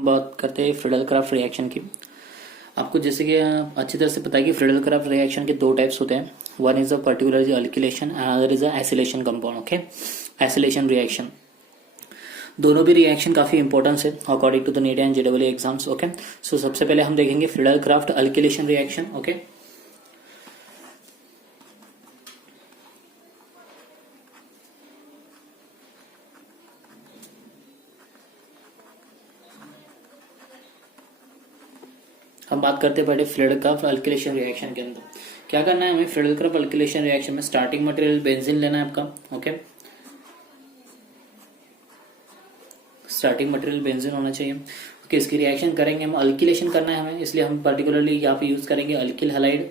बात करते हैं फ्रीडल क्राफ्ट रिएक्शन की। आपको जैसे कि अच्छी तरह से पता है कि फ्रीडल क्राफ्ट रिएक्शन के दो टाइप्स होते हैं। One is a particular alkylation and other is a acylation compound. Okay, acylation reaction, दोनों भी रिएक्शन काफी इंपॉर्टेंस है according to the NEET and JW exams. Okay, so सबसे पहले हम देखेंगे Friedel Craft alkylation reaction. Okay, हम बात करते हैं पहले फ्रीडल क्राफ्ट अल्किलेशन रिएक्शन के अंदर क्या करना है हमें। फ्रीडल क्राफ्ट अल्किलेशन रिएक्शन में स्टार्टिंग मटेरियल बेंजीन लेना है आपका। ओके, स्टार्टिंग मटेरियल बेंजीन होना चाहिए। ओके, इसकी रिएक्शन करेंगे हम, अल्किलेशन करना है हमें, इसलिए हम पर्टिकुलरली यहाँ पे यूज करेंगे अल्किल हैलाइड।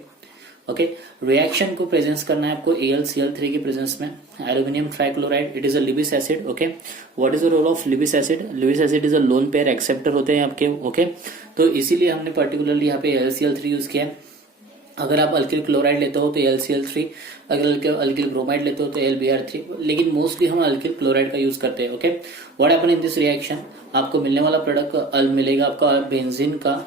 ओके, रिएक्शन को प्रेजेंस करना है आपको AlCl3 के प्रेजेंस में aluminium trichloride, it is a Lewis acid. Okay, what is the role of Lewis acid? Lewis acid is a lone pair acceptor होते हैं आपके। ओके, तो इसीलिए हमने पर्टिकुलरली यहाँ पे AlCl3 यूज किया है। अगर आप अल्किल क्लोराइड लेते हो तो AlCl3, अगर अल्किल ब्रोमाइड लेते हो तो AlBr3, लेकिन मोस्टली हम अल्किल क्लोराइड का यूज करते हैं। Okay, what happen in this reaction, आपको मिलने वाला प्रोडक्ट मिलेगा आपका बेंजीन का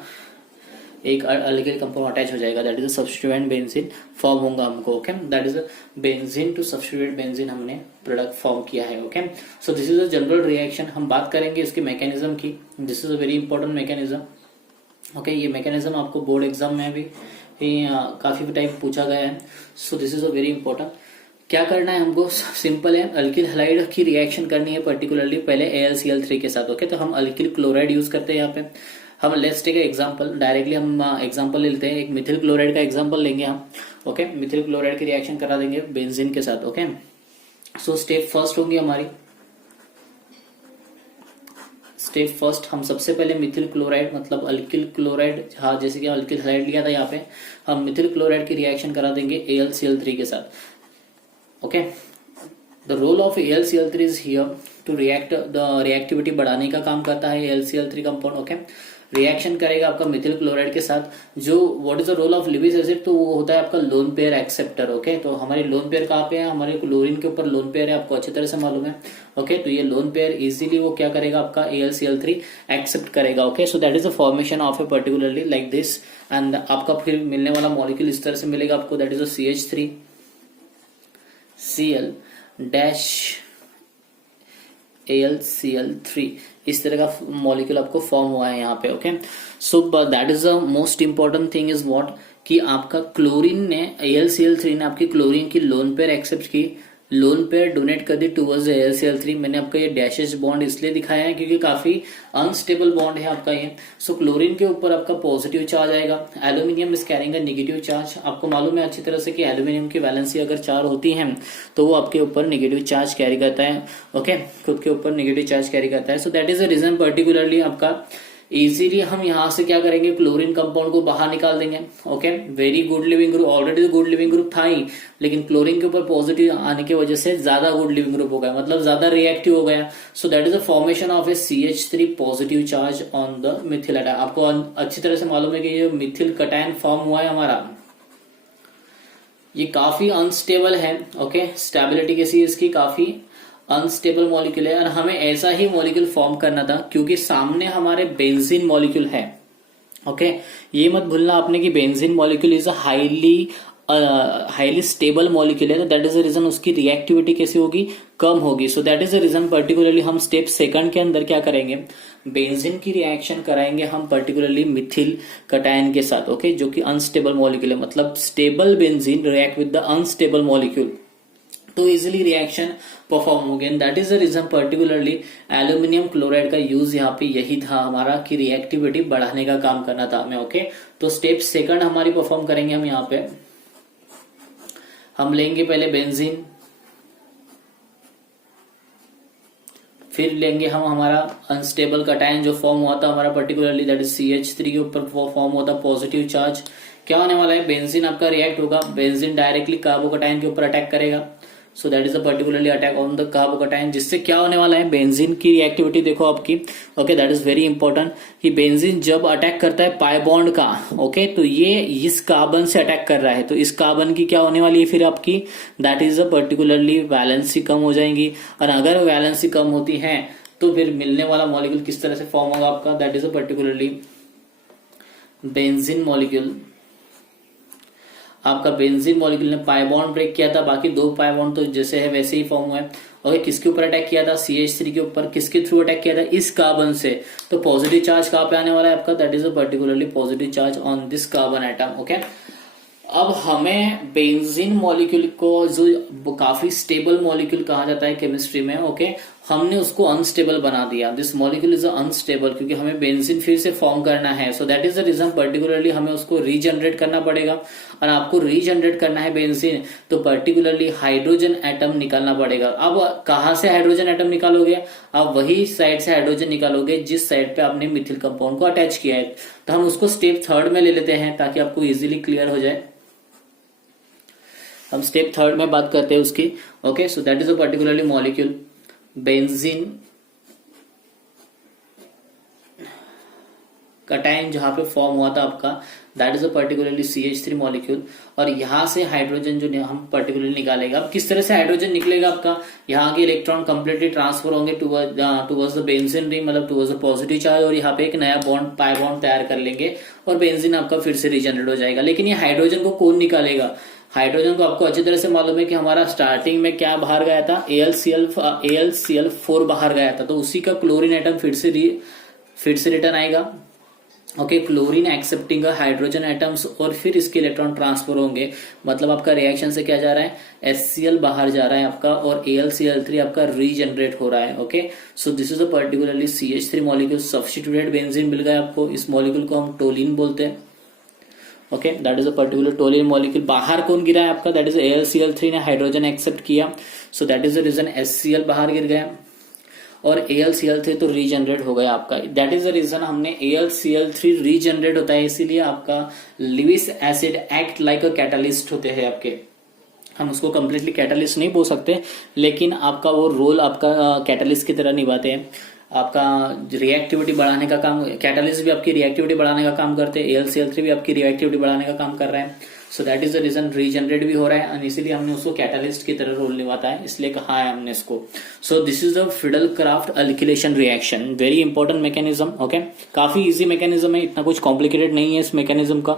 एक अल्किल कंपाउंड अटैच हो जाएगा, that is a substituent benzene form होगा हमको। Okay, that is a benzene two substituent benzene हमने प्रोडक्ट फॉर्म किया है। Okay, so this is a general reaction. हम बात करेंगे इसके मैकेनिज्म की। This is a very important mechanism. Okay, ये मैकेनिज्म आपको बोर्ड एग्जाम में भी काफी टाइम पूछा गया है। So this is a very important. क्या करना है हमको, सिंपल है, अल्किल हैलाइड की रिएक्शन करनी है पर्टिकुलरली पहले AlCl3 के साथ। ओके, तो हम अल्किल क्लोराइड यूज करते हैं यहाँ पे। हम लेट्स टेक एग्जांपल, डायरेक्टली हम एग्जांपल लेते हैं, एक मिथिल क्लोराइड का एग्जांपल लेंगे हम। ओके, मिथिल क्लोराइड की रिएक्शन करा देंगे बेंजीन के साथ। ओके, सो स्टेप फर्स्ट होगी हमारी, स्टेप फर्स्ट हम सबसे पहले मिथिल क्लोराइड मतलब अल्किल क्लोराइड, हाँ जैसे कि अल्किल हैलाइड लिया था यहाँ पे, हम मिथिल क्लोराइड की रिएक्शन करा देंगे AlCl3 के साथ। Okay, the role of AlCl3 is here to react, the reactivity बढ़ाने का काम करता है AlCl3 कंपाउंड। ओके, रिएक्शन करेगा आपका मिथिल क्लोराइड के साथ। जो what is the role of Lewis acid, तो वो होता है आपका लोन पेयर एक्सेप्टर। ओके, तो हमारी लोन पेयर कहाँ पे है, हमारे क्लोरीन के ऊपर लोन पेयर है, आपको अच्छी तरह से मालूम है। ओके, तो ये लोन पेयर इजीली वो क्या करेगा, आपका AlCl3 एक्सेप्ट करेगा। Okay, so that is the formation of A particularly like this, and आपका फिर मिलने वाला मॉलिक्यूल इस तरह से मिलेगा आपको, that is a CH3 Cl dash AlCl3, इस तरह का मॉलिक्यूल आपको फॉर्म हुआ है यहाँ पे। Okay, so that is the most important thing is what, कि आपका क्लोरीन ने AlCl3 ने आपकी क्लोरीन की लोन पेयर एक्सेप्ट की, लोन पेयर डोनेट कर दी टूवर्ड्स AlCl3। मैंने आपका ये डैशेज बॉन्ड इसलिए दिखाया है क्योंकि काफी अनस्टेबल बॉन्ड है आपका ये। सो क्लोरीन के ऊपर आपका पॉजिटिव चार्ज आएगा, aluminium is carrying a negative charge. आपको मालूम है अच्छी तरह से कि एल्यूमिनियम की वैलेंसी अगर 4 होती है तो वो आपके ऊपर नेगेटिव चार्ज कैरी करता है। ओके, खुद के ऊपर नेगेटिव चार्ज कैरी करता है। So that is the reason particularly आपका इजीली हम यहां से क्या करेंगे, क्लोरीन कंपाउंड को बाहर निकाल देंगे। Okay, very good leaving group, already good leaving group था ही, लेकिन क्लोरीन के ऊपर पॉजिटिव आने की वजह से ज्यादा गुड लिविंग ग्रुप हो गया, मतलब ज्यादा रिएक्टिव हो गया। सो that is the formation of A CH3 positive charge on the Mithil atom. आपको अच्छी तरह से मालूम है कि ये मिथिल कटायन फॉर्म हुआ है हमारा, ये काफी अनस्टेबल है। ओके, स्टेबिलिटी कैसी है इसकी, काफी अनस्टेबल मॉलिक्यूल है, और हमें ऐसा ही मॉलिक्यूल फॉर्म करना था क्योंकि सामने हमारे बेंजीन मॉलिक्यूल है। ओके, ये मत भूलना आपने कि benzene molecule is a highly stable molecule है, तो दैट इज द रीजन उसकी रिएक्टिविटी कैसी होगी, कम होगी। So that is the reason particularly हम स्टेप सेकंड के अंदर क्या करेंगे, बेंजीन की रिएक्शन कराएंगे हम पर्टिकुलरली मिथिल कटायन के साथ। ओके, जो कि अनस्टेबल मॉलिक्यूल है, मतलब stable benzene react with the unstable molecule, तो इजिली रिएक्शन परफॉर्म हो गया। That is the reason particularly aluminium chloride का यूज यहाँ पे यही था हमारा, कि रिएक्टिविटी बढ़ाने का काम करना था हमें। ओके, तो स्टेप सेकंड हमारी परफॉर्म करेंगे हम यहाँ पे। हम लेंगे पहले बेंजीन, फिर लेंगे हम हमारा अनस्टेबल कटायन जो फॉर्म हुआ था हमारा पर्टिकुलरली, दैट इज CH3 के ऊपर फॉर्म होता पॉजिटिव चार्ज। क्या होने वाला है, बेंजीन आपका रिएक्ट होगा, बेंजीन डायरेक्टली कार्बोकटायन के ऊपर अटैक करेगा। सो that is a particularly attack on the carbocation, जिससे क्या होने वाला है, बेंजीन की रिएक्टिविटी देखो आपकी। Okay, that is very important कि बेंजीन जब अटैक करता है पाई बॉन्ड का, ओके, तो ये इस कार्बन से अटैक कर रहा है, तो इस कार्बन की क्या होने वाली है फिर आपकी, that is a particularly valency कम हो जाएंगी, और अगर वैलेंसी कम होती है तो फिर मिलने वाला मॉलिक्यूल किस तरह से फॉर्म होगा आपका, that is a particularly benzene molecule. आपका बेंजीन मॉलिक्यूल ने पाई बॉन्ड ब्रेक किया था, बाकी 2 पाई बॉन्ड तो जैसे है वैसे ही फॉर्म हुआ है। ओके, किसके ऊपर अटैक किया था, CH3 के ऊपर। किसके थ्रू अटैक किया था, इस कार्बन से। तो पॉजिटिव चार्ज कहां पे आने वाला है आपका, that is a particularly positive charge on this carbon atom. Okay, अब हमें बेंजीन मॉलिक्यूल को जो काफी स्टेबल मॉलिक्यूल कहा जाता है केमिस्ट्री में, ओके, हमने उसको अनस्टेबल बना दिया। दिस मॉलिक्यूल इज अनस्टेबल, क्योंकि हमें बेंजीन फिर से फॉर्म करना है। So that is the reason particularly हमें उसको रीजनरेट करना पड़ेगा। और आपको रीजनरेट करना है बेंजीन, तो पर्टिकुलरली हाइड्रोजन एटम निकालना पड़ेगा। अब कहां से हाइड्रोजन एटम निकालोगे, आप वही साइड से हाइड्रोजन निकालोगे जिस साइड पे आपने मिथिल कंपाउंड को अटैच किया है। तो हम उसको स्टेप 3 में ले लेते हैं ताकि आपको इजीली क्लियर हो जाए। हम स्टेप 3 में बात करते हैं उसकी। Okay, so that is a particularly molecule benzene कटाइन, जहां पे फॉर्म हुआ था आपका, that is a particularly CH3 molecule. और यहां से हाइड्रोजन जो हम पर्टिकुलरली निकालेगा। अब किस तरह से हाइड्रोजन निकलेगा आपका, यहाँ के इलेक्ट्रॉन कंप्लीटली ट्रांसफर होंगे टुवर्ड्स द बेंजीन रिंग, मतलब टुवर्ड्स द पॉजिटिव चार्ज, और यहाँ पे एक नया बॉन्ड पाई बॉन्ड तैयार कर लेंगे और बेंजीन आपका फिर से रीजनरेट हो जाएगा। लेकिन ये हाइड्रोजन को कौन निकालेगा, हाइड्रोजन को आपको अच्छी तरह से मालूम है कि हमारा स्टार्टिंग में क्या बाहर गया था, AlCl4 बाहर गया था। तो उसी का क्लोरीन एटम फिर से रिटर्न आएगा। Okay, chlorine accepting hydrogen atoms, और फिर इसके इलेक्ट्रॉन ट्रांसफर होंगे। मतलब आपका रिएक्शन से क्या जा रहा है, HCl बाहर जा रहा है आपका, और AlCl3 आपका रीजनरेट हो रहा है। Okay, so this is a particularly CH3 molecule. Substituted benzene मिल गया आपको। इस मॉलिक्यूल को हम टोलिन बोलते हैं। Okay, that is a particular toluene molecule. बाहर कौन गिरा है आपका, दैट इज AlCl3 ने हाइड्रोजन एक्सेप्ट किया। So that is the reason HCl बाहर गिर गया और AlCl3 तो रीजनरेट हो गया आपका। दैट इज द रीजन हमने AlCl3 रीजनरेट होता है, इसीलिए आपका लिविस एसिड एक्ट लाइक अ कैटालिस्ट होते हैं आपके। हम उसको कंप्लीटली कैटालिस्ट नहीं बोल सकते, लेकिन आपका वो रोल आपका कैटालिस्ट की तरह निभाते हैं। आपका रिएक्टिविटी बढ़ाने का काम, कैटालिस्ट भी आपकी रिएक्टिविटी बढ़ाने का काम करते हैं, AlCl3 भी आपकी रिएक्टिविटी बढ़ाने का काम कर रहा है। So that is the reason regenerate भी हो रहा है, और इसीलिए हमने उसको कैटालिस्ट की तरह रोल निभाता है, इसलिए कहा है हमने इसको। So this is the Friedel Crafts alkylation reaction, very important mechanism. Okay, काफी इजी मैकेनिज्म है, इतना कुछ कॉम्प्लिकेटेड नहीं है इस मैकेनिज्म का।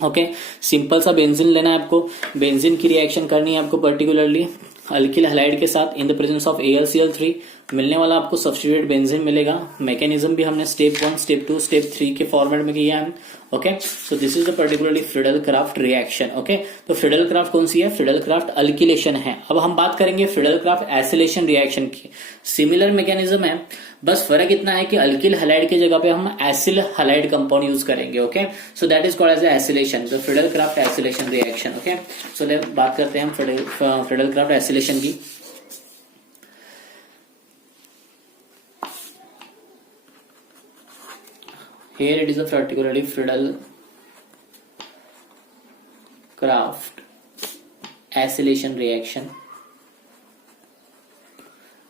ओके, सिंपल सा बेंजीन लेना है आपको, बेंजीन की रिएक्शन करनी है आपको पर्टिकुलरली अल्किल हैलाइड के साथ इन द प्रेजेंस ऑफ AlCl3। मिलने वाला आपको सब्स्टिट्यूटेड बेंजीन मिलेगा। मैकेनिज्म भी हमने स्टेप 1, स्टेप 2, स्टेप 3 के फॉर्मेट में किया है। Okay, so this is the particularly Friedel Crafts reaction. Okay, तो फिडेलक्राफ्ट कौन सी है, फिडेलक्राफ्ट अल्किलेशन है। अब हम बात करेंगे फिडेलक्राफ्ट एसिलेशन रिएक्शन की। सिमिलर मैकेनिज्म है, बस फर्क इतना है कि अल्किल हैलाइड की जगह पे हम एसिल हैलाइड कंपाउंड यूज करेंगे। Okay, so that is called as acylation, the Friedel Crafts acylation reaction. Okay, so बात करते हैं हम फिडेलक्राफ्ट एसिलेशन की। Here it is a particularly Friedel-Crafts acylation reaction।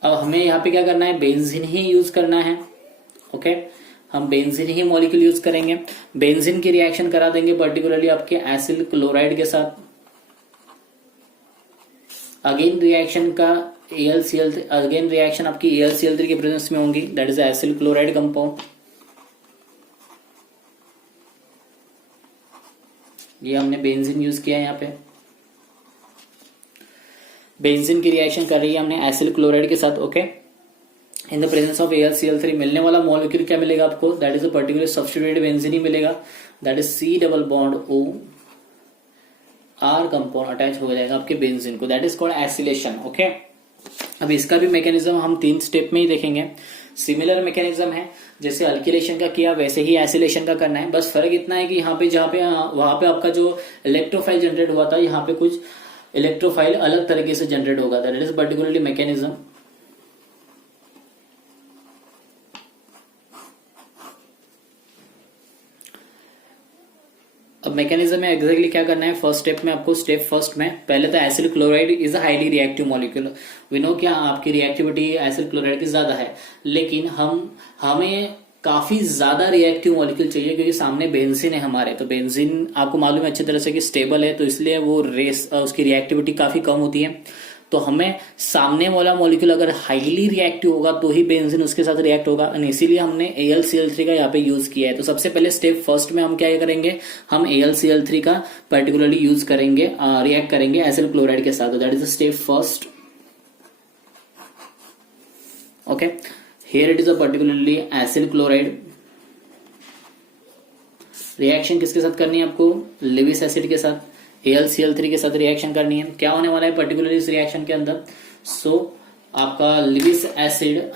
अब हमें यहाँ पे क्या करना है, बेंजीन ही यूज करना है। ओके, हम बेंजीन ही मॉलिक्यूल यूज करेंगे। बेंजीन की रिएक्शन करा देंगे पर्टिकुलरली आपके एसिल क्लोराइड के साथ। अगेन रिएक्शन का अगेन रिएक्शन आपकी AlCl3 के प्रेजेंस में होंगी, that is acyl chloride compound. ये हमने बेंजीन यूज किया है यहाँ पे। बेंजीन की रिएक्शन कर रही है हमने एसिल क्लोराइड के साथ। Okay, in the presence of AlCl3 मिलने वाला मॉलिक्यूल क्या मिलेगा आपको, that is a particular substituted benzene ही मिलेगा, that is C double bond O R compound attach हो जाएगा आपके बेंजीन को, that is called acylation. Okay, अब इसका भी मैकेनिज्म हम 3 स्टेप में ही देखेंगे। सिमिलर मैकेनिज्म है, जैसे अल्किलेशन का किया वैसे ही एसिलेशन का करना है। बस फर्क इतना है कि यहाँ पे जहाँ पे वहां पे आपका जो इलेक्ट्रोफाइल जनरेट हुआ था, यहाँ पे कुछ इलेक्ट्रोफाइल अलग तरीके से जनरेट होगा, दैट इज पर्टिकुलरली मैकेनिज्म। अब मैकेनिज्म में एग्जैक्टली क्या करना है, फर्स्ट स्टेप में आपको, स्टेप फर्स्ट में पहले तो acyl chloride is a highly reactive molecule. We know क्या आपकी रिएक्टिविटी एसिल क्लोराइड की ज्यादा है, लेकिन हमें काफी ज्यादा रिएक्टिव मॉलिक्यूल चाहिए, क्योंकि सामने बेंजीन है हमारे। तो बेंजीन आपको मालूम है अच्छी तरह से कि स्टेबल है, तो इसलिए वो उसकी रिएक्टिविटी काफी कम होती है। तो हमें सामने वाला मॉलिक्यूल अगर हाईली रिएक्टिव होगा तो ही बेंजीन उसके साथ रिएक्ट होगा, और इसीलिए हमने AlCl3 का यहाँ पे यूज किया है। तो सबसे पहले स्टेप फर्स्ट में हम क्या करेंगे, हम AlCl3 का पर्टिकुलरली यूज करेंगे, रिएक्ट करेंगे एसिल क्लोराइड के साथ। That is the step first. Okay, here it is a particularly acyl chloride. Reaction किसके साथ करनी है आपको, लेविस एसिड के साथ, AlCl3 के साथ रिएक्शन करनी है। क्या होने वाला है पर्टिकुलरली इस रिएक्शन के अंदर, आपका लेविस एसिड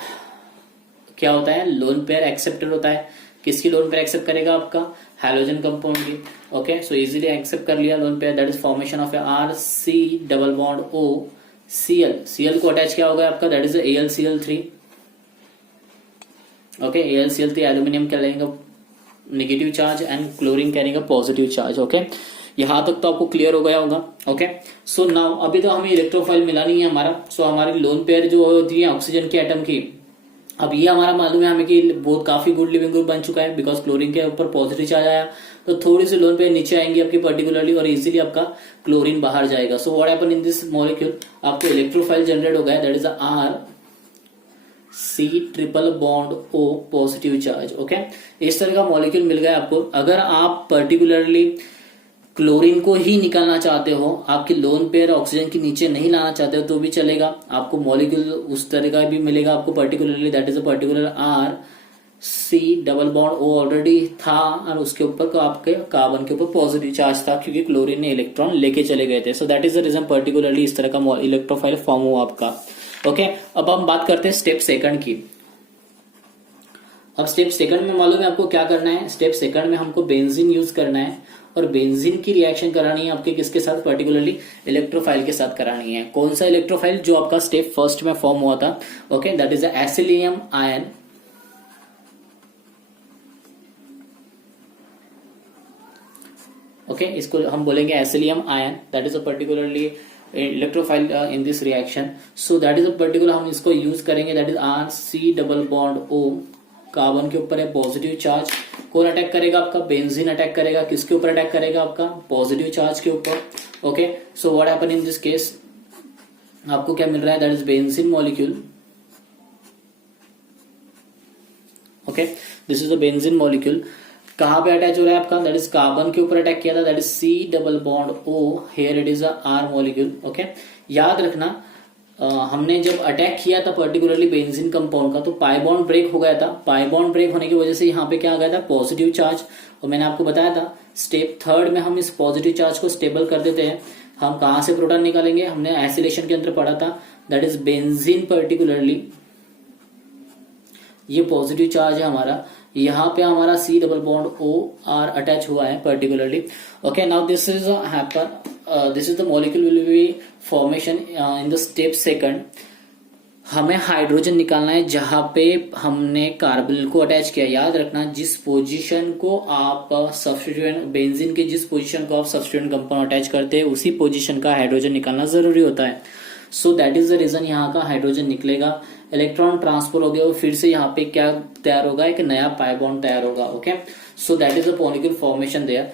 क्या होता है, लोन पेयर एक्सेप्टर होता है। किसकी लोन पेयर एक्सेप्ट करेगा, आपका हैलोजन कंपाउंड की। ओके, सो इजीली एक्सेप्ट कर लिया lone pair, that is formation of RC double bond O Cl को अटैच क्या होगा आपका, that is AlCl3। Okay, AlCl3 aluminium क्या लेंगे negative charge and chlorine carrying positive charge. Okay, यहां तक तो आपको क्लियर हो गया होगा। ओके, सो नाउ अभी तो हमें इलेक्ट्रोफाइल मिला नहीं है हमारा। सो हमारी लोन पेयर जो होती है ऑक्सीजन के एटम की, अब ये हमारा मालूम है हमें कि बहुत काफी गुड लिविंग ग्रुप बन चुका है, बिकॉज क्लोरीन के ऊपर पॉजिटिव चार्ज आया, तो थोड़ी सी लोन पेयर नीचे आएंगी आपकी पर्टिकुलरली, और इजीली आपका क्लोरीन बाहर जाएगा। So what happen in this molecule, आपको इलेक्ट्रोफाइल जनरेट हो गया, that is RC triple bond O positive charge. Okay, इस तरह का मॉलिक्यूल मिल गया आपको। अगर आप पर्टिकुलरली क्लोरीन को ही निकालना चाहते हो, आपकी लोन पेयर ऑक्सीजन के नीचे नहीं लाना चाहते हो तो भी चलेगा, आपको मॉलिक्यूल उस तरह का भी मिलेगा आपको particularly, that is a particular RC double bond O already था, और उसके ऊपर आपके कार्बन के ऊपर पॉजिटिव चार्ज था क्योंकि क्लोरीन ने इलेक्ट्रॉन लेके चले गए थे। So that is the reason particularly इस तरह का इलेक्ट्रोफाइल फॉर्म हुआ आपका। ओके, अब हम बात करते हैं स्टेप सेकंड की। अब स्टेप सेकंड में मालूम है आपको क्या करना है, स्टेप सेकंड में हमको बेंजीन यूज करना है, और बेंजीन की रिएक्शन करानी है आपके किसके साथ, पर्टिकुलरली इलेक्ट्रोफाइल के साथ करानी है। कौन सा इलेक्ट्रोफाइल, जो आपका स्टेप फर्स्ट में फॉर्म हुआ था। Okay, that is acylium ion. Okay, इसको हम बोलेंगे acylium ion, that is a particularly electrophile in this reaction. So that is a particular, हम इसको यूज करेंगे, that is RC double bond O, carbon के ऊपर है पॉजिटिव चार्ज। कौन अटैक करेगा, आपका बेंजीन अटैक करेगा। किसके ऊपर अटैक करेगा, आपका पॉजिटिव चार्ज के ऊपर। Okay, so what happen in this case, आपको क्या मिल रहा है, that is benzene molecule. Okay, this is the benzene molecule. कहां पे अटैच हो रहा है आपका, दैट इज कार्बन के ऊपर अटैक किया था, that is C double bond O, here it is R molecule. Okay, याद रखना हमने जब अटैक किया था पर्टिकुलरली बेंजीन कंपाउंड का, तो पाई बॉन्ड ब्रेक हो गया था। पाई बॉन्ड ब्रेक होने की वजह से यहाँ पे क्या आ गया था, पॉजिटिव चार्ज। और मैंने आपको बताया था स्टेप थर्ड में हम इस पॉजिटिव चार्ज को स्टेबल कर देते हैं। हम कहां से प्रोटॉन निकालेंगे, हमने एसिलेशन के अंदर पढ़ा था, दैट इज बेंजीन पर्टिकुलरली, ये पॉजिटिव चार्ज है हमारा, यहाँ पे हमारा C double bond O R attach हुआ है particularly. Okay, now this is this is the molecule will be formation in the step second. हमें हाइड्रोजन निकालना है जहां पे हमने कार्बन को अटैच किया। याद रखना, जिस पोजीशन को आप सब्स्टिट्यूएंट बेंजीन के जिस पोजीशन को आप सब्स्टिट्यूएंट कंपाउंड अटैच करते हैं उसी पोजीशन का हाइड्रोजन निकालना जरूरी होता है। So that is the reason, यहाँ का हाइड्रोजन निकलेगा, इलेक्ट्रॉन ट्रांसफर हो गया और फिर से यहाँ पे क्या तैयार होगा, एक नया पाई बॉन्ड तैयार होगा। Okay, so that is the molecule formation there.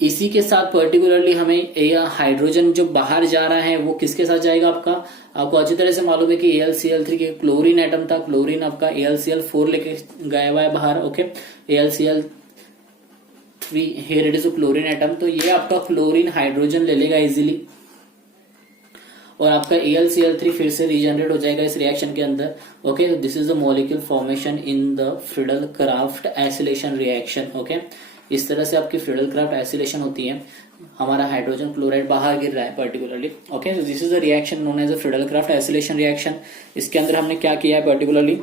इसी के साथ पर्टिकुलरली हमें हाइड्रोजन जो बाहर जा रहा है वो किसके साथ जाएगा, आपको अच्छी तरह से मालूम है कि AlCl3 के क्लोरीन एटम था, क्लोरीन आपका AlCl4 लेके गया हुआ है बाहर। Okay, AlCl3 here it is a chlorine atom, तो ये आपका क्लोरीन हाइड्रोजन ले लेगा इजीली, और आपका AlCl3 फिर से रीजनरेट हो जाएगा इस रिएक्शन के अंदर। Okay, this is the molecule formation in the Friedel Crafts acylation reaction. Okay, इस तरह से आपकी फ्रीडल क्राफ्ट एसिलेशन होती है, हमारा हाइड्रोजन क्लोराइड बाहर गिर रहा है particularly. Okay, this is the reaction known as a Friedel Crafts acylation reaction. इसके अंदर हमने क्या किया है पर्टिकुलरली,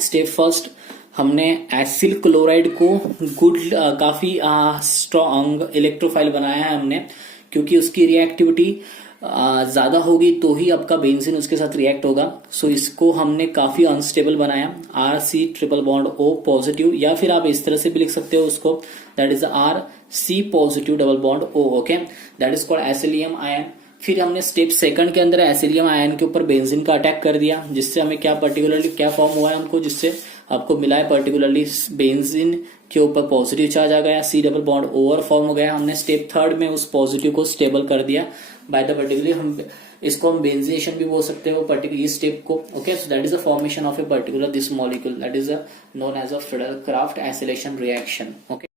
स्टेप फर्स्ट हमने एसिल क्लोराइड को गुड काफी स्ट्रॉन्ग इलेक्ट्रोफाइल बनाया है हमने, क्योंकि उसकी रिएक्टिविटी ज्यादा होगी तो ही आपका बेंजीन उसके साथ रिएक्ट होगा। सो इसको हमने काफी अनस्टेबल बनाया, RC triple bond O positive, या फिर आप इस तरह से भी लिख सकते हो उसको, that is RC positive double bond O। Okay, that is called acylium ion. फिर हमने स्टेप सेकंड के अंदर एसिलियम आयन के ऊपर बेंजीन का अटैक कर दिया, जिससे हमें क्या पर्टिकुलरली क्या फॉर्म हुआ है हमको, जिससे आपको मिला है पर्टिकुलरली बेंजीन के ऊपर पॉजिटिव चार्ज आ गया, C double bond O form हो गया। हमने स्टेप थर्ड में उस पॉजिटिव को स्टेबल कर दिया बाय द पर्टिकुलरली हम इसको हम बेंजीनेशन भी बोल सकते हो पर्टिकुलर इस स्टेप को। Okay, so that is the formation of a particular this molecule, that is known as a Friedel Crafts acylation reaction. Okay.